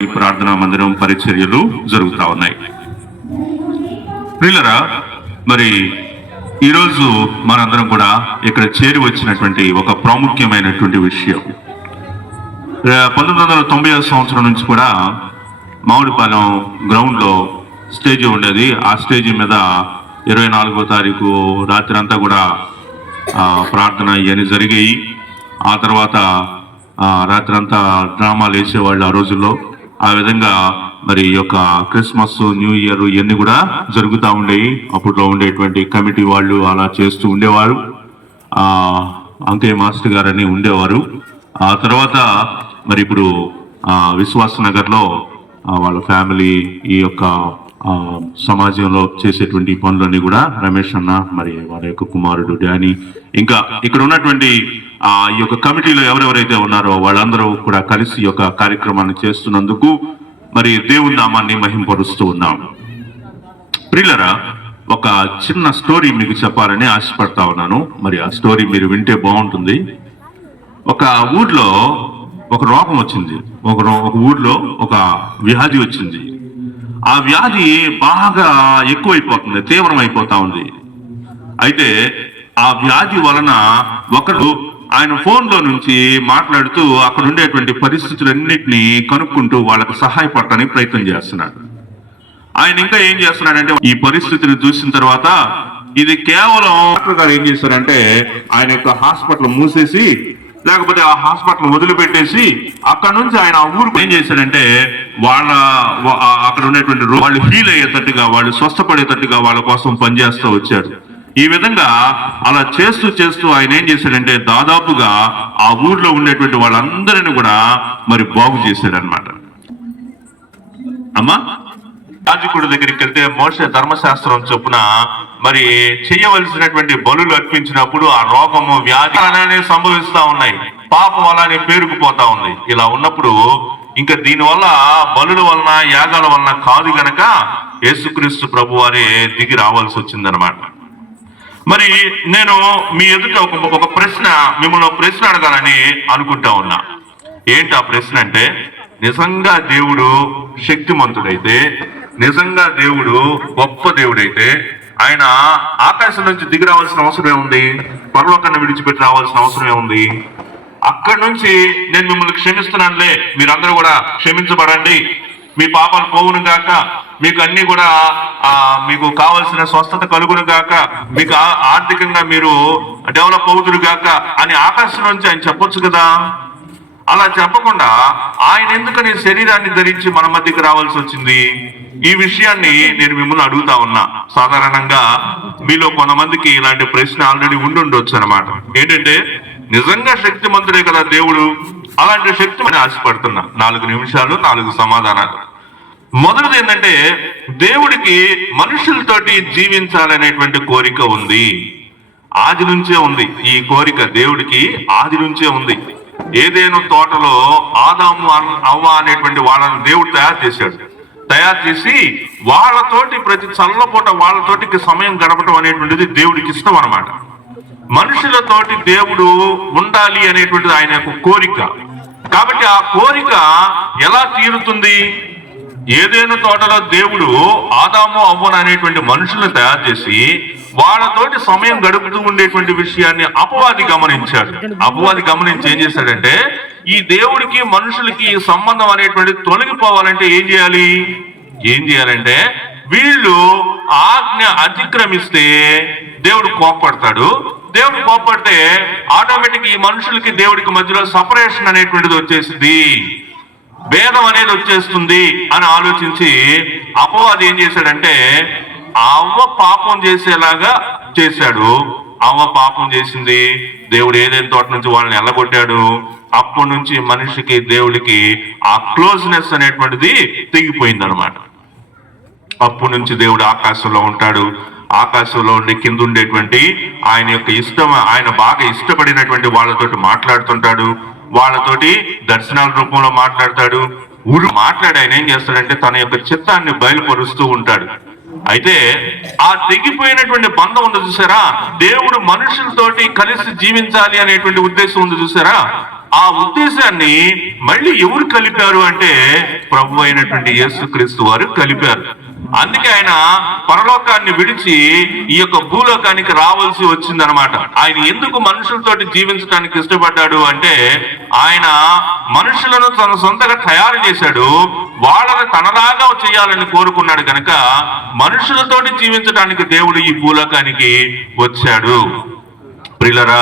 ప్రార్థనా మందిరం పరిచర్యలు జరుగుతా ఉన్నాయి. ప్రియులరా, మరి ఈరోజు మనందరం కూడా ఇక్కడ చేరి వచ్చినటువంటి ఒక ప్రాముఖ్యమైనటువంటి విషయం, 1990 సంవత్సరం నుంచి కూడా మామిడిపాలెం గ్రౌండ్లో స్టేజ్ ఉండేది. ఆ స్టేజ్ మీద 24వ తారీఖు రాత్రి అంతా కూడా ప్రార్థన ఇవన్నీ జరిగాయి. ఆ తర్వాత రాత్రి అంతా డ్రామాలు వేసేవాళ్ళు ఆ రోజుల్లో. ఆ విధంగా మరి యొక్క క్రిస్మస్, న్యూ ఇయర్ ఇవన్నీ కూడా జరుగుతూ ఉండేవి. అప్పట్లో ఉండేటువంటి కమిటీ వాళ్ళు అలా చేస్తూ ఉండేవారు. అంకయ్య మాస్టర్ గారని ఉండేవారు. ఆ తర్వాత మరి ఇప్పుడు విశ్వాస నగర్లో వాళ్ళ ఫ్యామిలీ ఈ యొక్క సమాజంలో చేసేటువంటి పనులన్నీ కూడా రమేష్ అన్న, మరి వాళ్ళ యొక్క కుమారుడు డానీ, ఇంకా ఇక్కడ ఉన్నటువంటి ఈ యొక్క కమిటీలో ఎవరెవరైతే ఉన్నారో వాళ్ళందరూ కూడా కలిసి ఈ యొక్క కార్యక్రమాన్ని చేస్తున్నందుకు మరి దేవుని నామాన్ని మహింపరుస్తూ ఉన్నాం. ప్రియులరా, ఒక చిన్న స్టోరీ మీకు చెప్పాలని ఆశపడతా ఉన్నాను. మరి ఆ స్టోరీ మీరు వింటే బాగుంటుంది. ఒక ఊర్లో ఒక రోగం వచ్చింది. ఒక ఊర్లో ఒక వ్యాధి వచ్చింది. ఆ వ్యాధి బాగా ఎక్కువైపోతుంది, తీవ్రమైపోతా ఉంది. అయితే ఆ వ్యాధి వలన ఒకరు ఆయన ఫోన్లో నుంచి మాట్లాడుతూ అక్కడ ఉండేటువంటి పరిస్థితులన్నింటినీ కనుక్కుంటూ వాళ్ళకి సహాయపడటానికి ప్రయత్నం చేస్తున్నాడు. ఆయన ఇంకా ఏం చేస్తున్నాడంటే, ఈ పరిస్థితిని చూసిన తర్వాత ఇది కేవలం డాక్టర్ గారు ఏం చేశారంటే ఆయన యొక్క హాస్పిటల్ మూసేసి, లేకపోతే ఆ హాస్పిటల్ వదిలిపెట్టేసి అక్కడ నుంచి ఆయన ఆ ఊరు ఏం చేశాడంటే అక్కడ ఉండేటువంటి వాళ్ళు హీల్ అయ్యేటట్టుగా, వాళ్ళు స్వస్థపడేటట్టుగా వాళ్ళ కోసం పనిచేస్తూ వచ్చారు. ఈ విధంగా అలా చేస్తూ చేస్తూ ఆయన ఏం చేశాడంటే దాదాపుగా ఆ ఊర్లో ఉండేటువంటి వాళ్ళందరినీ కూడా మరి బాగు చేశాడనమాట. అమ్మా, యాజకుడి దగ్గరికి వెళ్తే మోషే ధర్మశాస్త్రం చొప్పున మరి చేయవలసినటువంటి బలులు అర్పించినప్పుడు ఆ రోగము, వ్యాధి అలానే సంభవిస్తా ఉన్నాయి, పాపం అలానే పేరుకుపోతా ఉంది. ఇలా ఉన్నప్పుడు ఇంకా దీనివల్ల బలుల వలన, యాగాల వలన కాదు గనక యేసుక్రీస్తు ప్రభు వారే దిగి రావాల్సి వచ్చిందనమాట. మరి నేను మీ ఎదుట ఒక ప్రశ్న, మిమ్మల్ని ప్రశ్న అడగాలని అనుకుంటా ఉన్నా. ఏంటి ఆ ప్రశ్న అంటే, నిజంగా దేవుడు శక్తిమంతుడైతే, నిజంగా దేవుడు గొప్ప దేవుడైతే ఆయన ఆకాశం నుంచి దిగి రావాల్సిన అవసరం ఏముంది? పరలోకాన్ని విడిచిపెట్టి రావాల్సిన అవసరం ఏముంది? అక్కడి నుంచి నేను మిమ్మల్ని క్షమిస్తున్నానులే, మీరందరూ కూడా క్షమించబడండి, మీ పాపాలు పోవును గాక, మీకు అన్ని కూడా మీకు కావలసిన స్వస్థత కలుగును గాక, మీకు ఆర్థికంగా మీరు డెవలప్ అవుతురు గాక అని ఆకాశం నుంచి ఆయన చెప్పొచ్చు కదా. అలా చెప్పకుండా ఆయన ఎందుకని శరీరాన్ని ధరించి మన మధ్యకి రావాల్సి వచ్చింది? ఈ విషయాన్ని నేను మిమ్మల్ని అడుగుతా ఉన్నా. సాధారణంగా మీలో కొంతమందికి ఇలాంటి ప్రశ్న ఆల్రెడీ ఉండుండొచ్చు అనమాట. ఏంటంటే, నిజంగా శక్తిమంతుడే కదా దేవుడు, అలాంటి శక్తి అని ఆశపడుతున్నా. 4 నిమిషాలు 4 సమాధానాలు. మొదటిది ఏంటంటే, దేవుడికి మనుషులతోటి జీవించాలనేటువంటి కోరిక ఉంది. ఆది నుంచే ఉంది ఈ కోరిక. దేవుడికి ఆది నుంచే ఉంది. ఏదేను తోటలో ఆదాము, అవ్వ అనేటువంటి వాళ్ళని దేవుడు తయారు చేసి వాళ్ళతోటి ప్రతి చల్లపూట వాళ్ళతోటి సమయం గడపడం అనేటువంటిది దేవుడికి ఇష్టం అన్నమాట. మనుషులతోటి దేవుడు ఉండాలి అనేటువంటిది ఆయన యొక్క కోరిక. కాబట్టి ఆ కోరిక ఎలా తీరుతుంది? ఏదేను తోటలో దేవుడు ఆదాము, అవ్వను అనేటువంటి మనుషులను తయారు చేసి వాళ్ళతోటి సమయం గడుపుతూ ఉండేటువంటి విషయాన్ని అపవాది గమనించాడు. అపవాది గమనించి ఏం చేశాడంటే, ఈ దేవుడికి మనుషులకి సంబంధం అనేటువంటిది తొలగిపోవాలంటే ఏం చేయాలంటే వీళ్ళు ఆజ్ఞ అతిక్రమిస్తే దేవుడు కోప్పడతాడు. దేవుడు కోప్పడితే ఆటోమేటిక్ ఈ మనుషులకి దేవుడికి మధ్యలో సపరేషన్ అనేటువంటిది వచ్చేసింది, భేదం అనేది వచ్చేస్తుంది అని ఆలోచించి అపవాది ఏం చేశాడంటే అవ్వ పాపం చేసేలాగా చేశాడు. అవ్వ పాపం చేసింది, దేవుడు ఏదైనా తోట నుంచి వాళ్ళని ఎల్లగొట్టాడు. అప్పటి నుంచి మనిషికి దేవుడికి ఆ క్లోజ్నెస్ అనేటువంటిది తెగిపోయింది అనమాట. అప్పటి నుంచి దేవుడు ఆకాశంలో ఉంటాడు. ఆకాశంలో ఉండి కింద ఉండేటువంటి ఆయన యొక్క ఆయన బాగా ఇష్టపడినటువంటి వాళ్ళతోటి మాట్లాడుతుంటాడు. వాళ్ళతోటి దర్శనాల రూపంలో మాట్లాడతాడు. మాట్లాడి ఆయన ఏం చేస్తాడంటే తన యొక్క చిత్తాన్ని బయలుపరుస్తూ ఉంటాడు. అయితే ఆ తెగిపోయినటువంటి బంధం ఉంది చూసారా, దేవుడు మనుషులతోటి కలిసి జీవించాలి అనేటువంటి ఉద్దేశం ఉంది చూసారా, ఆ ఉద్దేశాన్ని మళ్ళీ ఎవరు కలిపారు అంటే ప్రభు అయినటువంటి యేసుక్రీస్తు వారు కలిపారు. అందుకే ఆయన పరలోకాన్ని విడిచి ఈ యొక్క భూలోకానికి రావాల్సి వచ్చిందనమాట. ఆయన ఎందుకు మనుషులతోటి జీవించడానికి ఇష్టపడ్డాడు అంటే ఆయన మనుషులను తన సొంతగా తయారు చేశాడు, వాళ్ళని తనలాగా చేయాలని కోరుకున్నాడు కనుక మనుషులతోటి జీవించడానికి దేవుడు ఈ భూలోకానికి వచ్చాడు. ప్రియులరా,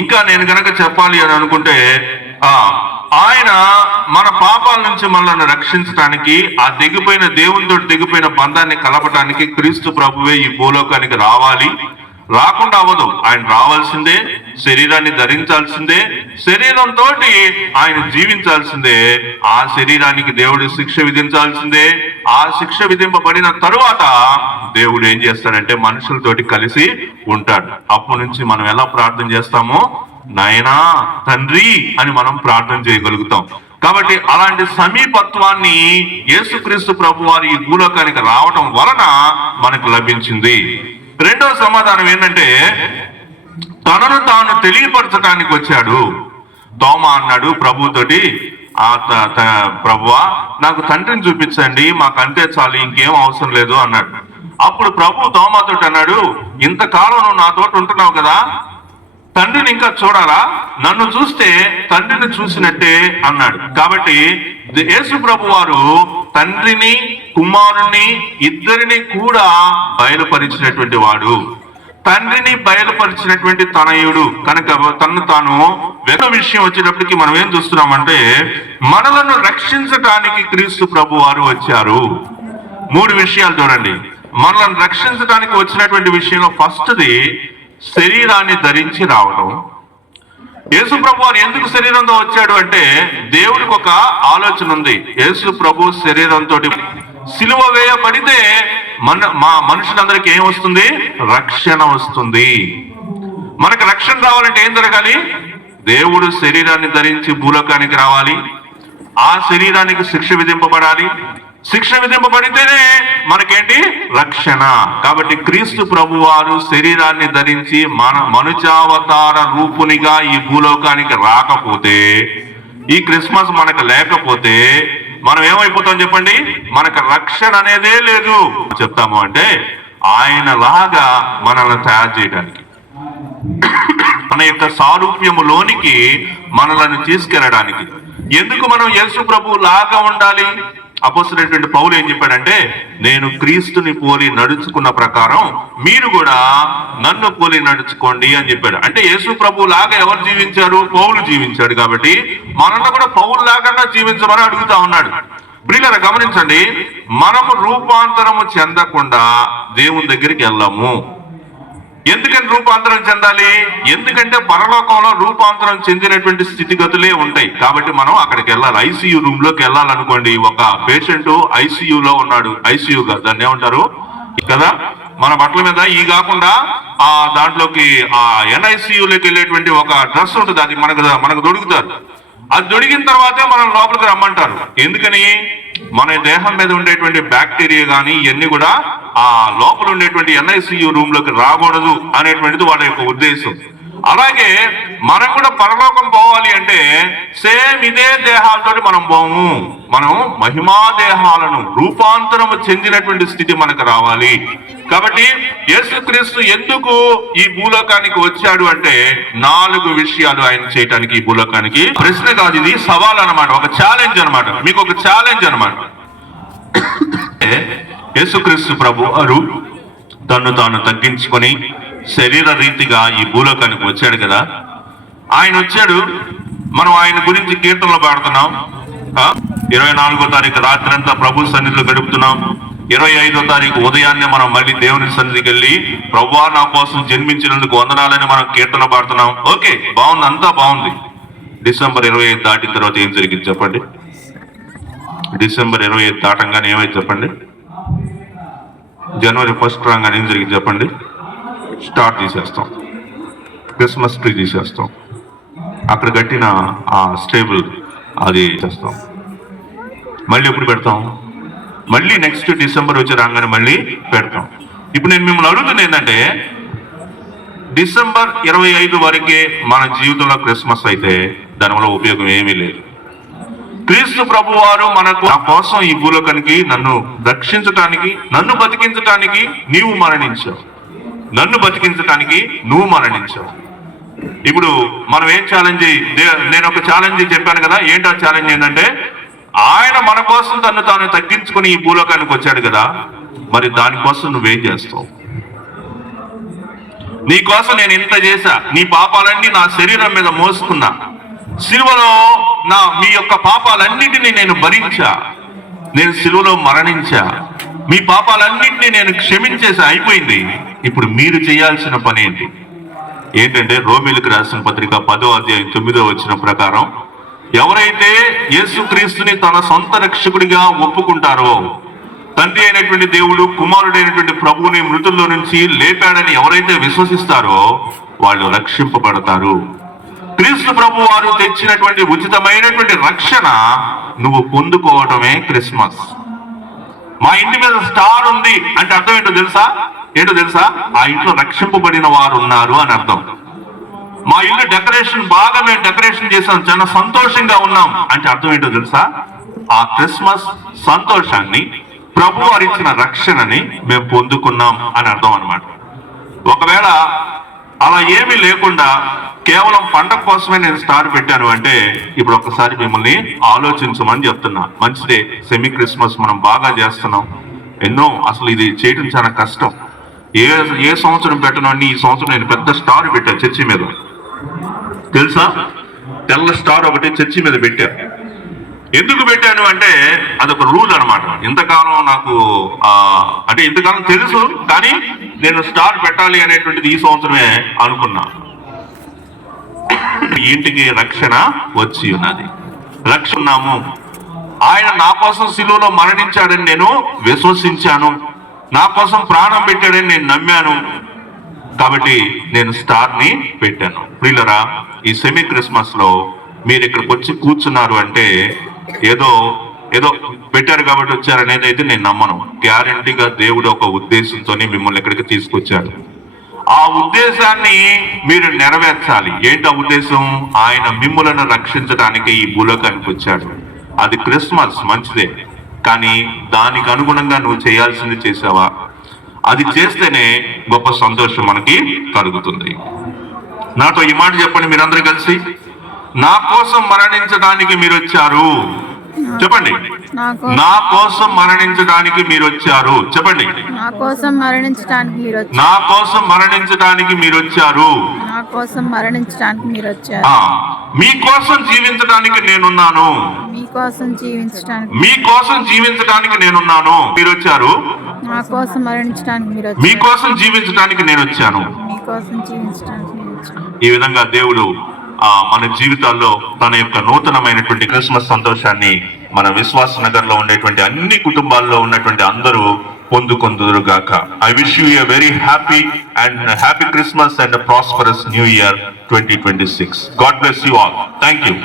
ఇంకా నేను గనక చెప్పాలి అని అనుకుంటే ఆయన మన పాపాల నుంచి మనల్ని రక్షించడానికి, ఆ దిగిపోయిన దేవునితో దిగిపోయిన బంధాన్ని కలపడానికి క్రీస్తు ప్రభువే ఈ భూలోకానికి రావాలి. రాకుండా అవ్వదు, ఆయన రావాల్సిందే, శరీరాన్ని ధరించాల్సిందే, శరీరంతో ఆయన జీవించాల్సిందే. ఆ శరీరానికి దేవుడు శిక్ష విధించాల్సిందే. ఆ శిక్ష విధింపబడిన తరువాత దేవుడు ఏం చేస్తాడంటే మనుషులతోటి కలిసి ఉంటాడు. అప్పటి నుంచి మనం ఎలా ప్రార్థన చేస్తామో నాయనా తండ్రి అని మనం ప్రార్థన చేయగలుగుతాం. కాబట్టి అలాంటి సమీపత్వాన్ని యేసుక్రీస్తు ప్రభు వారి ఈ భూలోకానికి రావటం వలన మనకు లభించింది. రెండవ సమాధానం ఏంటంటే తనను తాను తెలియపరచడానికి వచ్చాడు. తోమా అన్నాడు ప్రభుతోటి, ప్రభువా నాకు తండ్రిని చూపించండి, మాకంటే చాలు, ఇంకేం అవసరం లేదు అన్నాడు. అప్పుడు ప్రభు తోమాతోటి అన్నాడు, ఇంతకాలం నువ్వు నాతోటి ఉంటున్నావు కదా, తండ్రిని ఇంకా చూడాలా? నన్ను చూస్తే తండ్రిని చూసినట్టే అన్నాడు. కాబట్టి యేసు ప్రభు వారు తండ్రిని కుమారుణ్ణి ఇద్దరిని కూడా బయలుపరిచినటువంటి వాడు, తండ్రిని బయలుపరిచినటువంటి తనయుడు కనుక తను తాను వ్యక్త విషయం వచ్చేటప్పటికి మనం ఏం చూస్తున్నామంటే మనలను రక్షించడానికి క్రీస్తు ప్రభు వారు వచ్చారు. 3 విషయాలు చూడండి. మనలను రక్షించడానికి వచ్చినటువంటి విషయంలో ఫస్ట్ది శరీరాన్ని ధరించి రావడం. యేసు ప్రభు వారు ఎందుకు శరీరంతో వచ్చాడు అంటే దేవుడికి ఒక ఆలోచన ఉంది. యేసు ప్రభు శరీరంతో సిలువ వేయబడితే మా మనుషులందరికీ ఏం వస్తుంది? రక్షణ వస్తుంది. మనకు రక్షణ రావాలంటే ఏం జరగాలి? దేవుడు శరీరాన్ని ధరించి భూలోకానికి రావాలి, ఆ శరీరానికి శిక్ష విధింపబడాలి, శిక్ష విధింపబడితేనే మనకేంటి? రక్షణ. కాబట్టి క్రీస్తు ప్రభు వారు శరీరాన్ని ధరించి మనుజావతార రూపునిగా ఈ భూలోకానికి రాకపోతే, ఈ క్రిస్మస్ మనకు లేకపోతే మనం ఏమైపోతాం చెప్పండి? మనకు రక్షణ అనేదే లేదు. చెప్తాము అంటే ఆయన లాగా మనల్ని తయారు చేయడానికి, మన యొక్క సారూప్యములోనికి మనల్ని తీసుకెళ్ళడానికి. ఎందుకు మనం యేసు ప్రభు లాగా ఉండాలి? అపోస్తలుడైనటువంటి పౌలు ఏం చెప్పాడంటే నేను క్రీస్తుని పోలి నడుచుకున్న ప్రకారం మీరు కూడా నన్ను పోలి నడుచుకోండి అని చెప్పాడు. అంటే యేసు ప్రభు లాగా ఎవరు జీవించారు? పౌలు జీవించాడు. కాబట్టి మనల్ని కూడా పౌలు లాగా జీవించమని అడుగుతా ఉన్నాడు. ప్రియులారా గమనించండి, మనము రూపాంతరము చెందకుండా దేవుని దగ్గరికి వెళ్ళాము. ఎందుకని రూపాంతరం చెందాలి? ఎందుకంటే పరలోకంలో రూపాంతరం చెందినటువంటి స్థితిగతులే ఉంటాయి. కాబట్టి మనం అక్కడికి వెళ్ళాలి. ఐసీయూ రూమ్ లోకి వెళ్ళాలనుకోండి, ఒక పేషెంట్ ఐసీయూలో ఉన్నాడు, ఐసీయూ దాన్ని ఏమంటారు కదా, మన బట్టల మీద ఈ కాకుండా ఆ దాంట్లోకి ఆ ఎన్ఐసీయూలోకి వెళ్ళేటువంటి ఒక డ్రెస్ ఉంటుంది, అది మనకు దొడుకుతారు. అది దొడిగిన తర్వాతే మనం లోపలికి రమ్మంటారు. ఎందుకని? మన దేహం మీద ఉండేటువంటి బ్యాక్టీరియా కానీ ఇవన్నీ కూడా ఆ లోపల ఉండేటువంటి ఎన్ఐసియు రూమ్ లోకి రాకూడదు అనేటువంటిది వాళ్ళ యొక్క ఉద్దేశం. అలాగే మనం కూడా పరలోకం పోవాలి అంటే సేమ్ ఇదే దేహాలతో మనం పోము. మనం మహిమా దేహాలను రూపాంతరము చెందినటువంటి స్థితి మనకు రావాలి. కాబట్టి యేసుక్రీస్తు ఎందుకు ఈ భూలోకానికి వచ్చాడు అంటే 4 విషయాలు ఆయన చేయటానికి ఈ భూలోకానికి. ప్రశ్న కాదు, ఇది సవాల్ అన్నమాట, ఒక ఛాలెంజ్ అన్నమాట, మీకు ఒక ఛాలెంజ్ అన్నమాట. యేసుక్రీస్తు ప్రభు వారు తను తాను తగ్గించుకొని శరీర రీతిగా ఈ భూలోకానికి వచ్చాడు కదా. ఆయన వచ్చాడు, మనం ఆయన గురించి కీర్తనలు పాడుతున్నాం. 24వ తారీఖు రాత్రి అంతా ప్రభు సన్నిధిలో గడుపుతున్నాం. 25వ తారీఖు ఉదయాన్నే మనం మళ్ళీ దేవుని సన్నిధికి వెళ్ళి ప్రభువా నా కోసం జన్మించినందుకు వందనాలని మనం కీర్తన పాడుతున్నాం. ఓకే, బాగుంది, అంతా బాగుంది. డిసెంబర్ 25 దాటిన తర్వాత ఏం జరిగింది చెప్పండి? డిసెంబర్ 25 దాటంగానే ఏమైంది చెప్పండి? జనవరి 1 రాగానే ఏం జరిగింది చెప్పండి? స్టార్ తీసేస్తాం, క్రిస్మస్ ట్రీ తీసేస్తాం, అక్కడ కట్టిన ఆ స్టేబుల్ అది చేస్తాం. మళ్ళీ ఎప్పుడు పెడతాం? మళ్ళీ నెక్స్ట్ డిసెంబర్ వచ్చి రాగానే మళ్ళీ పెడతాం. ఇప్పుడు నేను మిమ్మల్ని అడుగుతుంది ఏంటంటే, డిసెంబర్ 25 వరకే మన జీవితంలో క్రిస్మస్ అయితే దానివల్ల ఉపయోగం ఏమీ లేదు. క్రీస్తు ప్రభు వారు మనకు నా కోసం ఈ భూలోకానికి నన్ను రక్షించటానికి, నన్ను బతికించటానికి నీవు మరణించావు. నన్ను బతికించటానికి నువ్వు మరణించావు. ఇప్పుడు మనం ఏం ఛాలెంజ్, నేను ఒక ఛాలెంజ్ చెప్పాను కదా. ఏంటి ఆ ఛాలెంజ్ ఏంటంటే, ఆయన మన కోసం తను తాను తగ్గించుకుని ఈ భూలోకానికి వచ్చాడు కదా, మరి దానికోసం నువ్వేం చేస్తావు? నీ కోసం నేను ఇంత చేశా, నీ పాపాలన్నీ నా శరీరం మీద మోసుకున్నా, సిలువలో మీ యొక్క పాపాలన్నింటినీ నేను భరించా, నేను సిలువలో మరణించా, మీ పాపాలన్నింటినీ నేను క్షమించేసా, అయిపోయింది. ఇప్పుడు మీరు చేయాల్సిన పని ఏంటంటే రోమీయులకు రాసిన పత్రిక 10వ అధ్యాయం 9వ వచనం ప్రకారం, ఎవరైతే యేసుక్రీస్తుని తన సొంత రక్షకుడిగా ఒప్పుకుంటారో, తండ్రి అయినటువంటి దేవుడు కుమారుడైనటువంటి ప్రభువుని మృతుల్లో నుంచి లేపాడని ఎవరైతే విశ్వసిస్తారో వాళ్ళు రక్షింపబడతారు. క్రీస్తు ప్రభు వారు తెచ్చినటువంటి ఉచితమైనటువంటి రక్షణ నువ్వు పొందుకోవటమే క్రిస్మస్. మా ఇంటి మీద స్టార్ ఉంది అంటే అర్థం ఏంటో తెలుసా? ఆ ఇంట్లో రక్షింపబడిన వారు ఉన్నారు అని అర్థం. మా ఇల్లు డెకరేషన్ బాగా మేము డెకరేషన్ చేసాం, చాలా సంతోషంగా ఉన్నాం అంటే అర్థం ఏంటో తెలుసా? ఆ క్రిస్మస్ సంతోషాన్ని, ప్రభు వారు ఇచ్చిన రక్షణని మేము పొందుకున్నాం అని అర్థం అన్నమాట. ఒకవేళ అలా ఏమీ లేకుండా కేవలం పండగ కోసమే నేను స్టార్ పెట్టాను అంటే, ఇప్పుడు ఒకసారి మిమ్మల్ని ఆలోచించమని చెప్తున్నా. మంచిదే, సెమీ క్రిస్మస్ మనం బాగా చేస్తున్నాం, ఎన్నో, అసలు ఇది చేయడం చాలా కష్టం. ఏ సంవత్సరం పెట్టను అని ఈ సంవత్సరం నేను పెద్ద స్టార్ పెట్టాను చర్చి మీద, తెలుసా? తెల్ల స్టార్ ఒకటి చర్చి మీద పెట్టా. ఎందుకు పెట్టాను అంటే అదొక రూల్ అన్నమాట. ఇంతకాలం నాకు అంటే ఇంతకాలం తెలుసు, కానీ నేను స్టార్ పెట్టాలి అనేటువంటిది ఈ సంవత్సరమే అనుకున్నా. ఇంటికి రక్షణ వచ్చి ఉన్నది, రక్షణాము. ఆయన నా కోసం సిలువలో మరణించాడని నేను విశ్వసించాను, నా కోసం ప్రాణం పెట్టాడని నేను నమ్మాను, కాబట్టి నేను స్టార్ ని పెట్టాను. ప్రియులరా, ఈ సెమీ క్రిస్మస్ లో మీరు ఇక్కడికి వచ్చి కూర్చున్నారు అంటే ఏదో పెట్టారు కాబట్టి వచ్చారనేది అయితే నేను నమ్మను. గ్యారంటీగా దేవుడు ఒక ఉద్దేశంతో మిమ్మల్ని ఇక్కడికి తీసుకొచ్చాడు. ఆ ఉద్దేశాన్ని మీరు నెరవేర్చాలి. ఏంటి ఆ ఉద్దేశం? ఆయన మిమ్ములను రక్షించడానికి ఈ భూలోకానికి వచ్చాడు. అది క్రిస్మస్, మంచిదే, కానీ దానికి అనుగుణంగా నువ్వు చేయాల్సింది చేసావా? అది చేస్తేనే గొప్ప సంతోషం మనకి కలుగుతుంది. నాతో ఈ మాట చెప్పండి మీరందరూ కలిసి, నా కోసం మరణించడానికి మీరు వచ్చారు. చెప్పండి, నా కోసం మరణించడానికి మీరు వచ్చారు. చెప్పండి, నా కోసం మరణించడానికి మీరు వచ్చారు. నా కోసం మరణించడానికి మీరు వచ్చారు. నా కోసం మరణించడానికి మీరు వచ్చారు. మీకోసం జీవించడానికి నేనున్నాను. మీకోసం జీవించడానికి మీకోసం జీవించడానికి నేనున్నాను. మీరు వచ్చారు. నా కోసం మరణించడానికి మీరు వచ్చారు. మీకోసం జీవించడానికి నేను వచ్చాను. మీకోసం జీవించడానికి నేను వచ్చాను. ఈ విధంగా దేవుడు మన జీవితాల్లో తన యొక్క నూతనమైనటువంటి క్రిస్మస్ సంతోషాన్ని మన విశ్వాస నగర్ లో ఉండేటువంటి అన్ని కుటుంబాల్లో ఉన్నటువంటి అందరూ పొందుకొందురుగాక. I wish you a very happy Christmas and a prosperous New Year 2026. God bless you all. Thank you.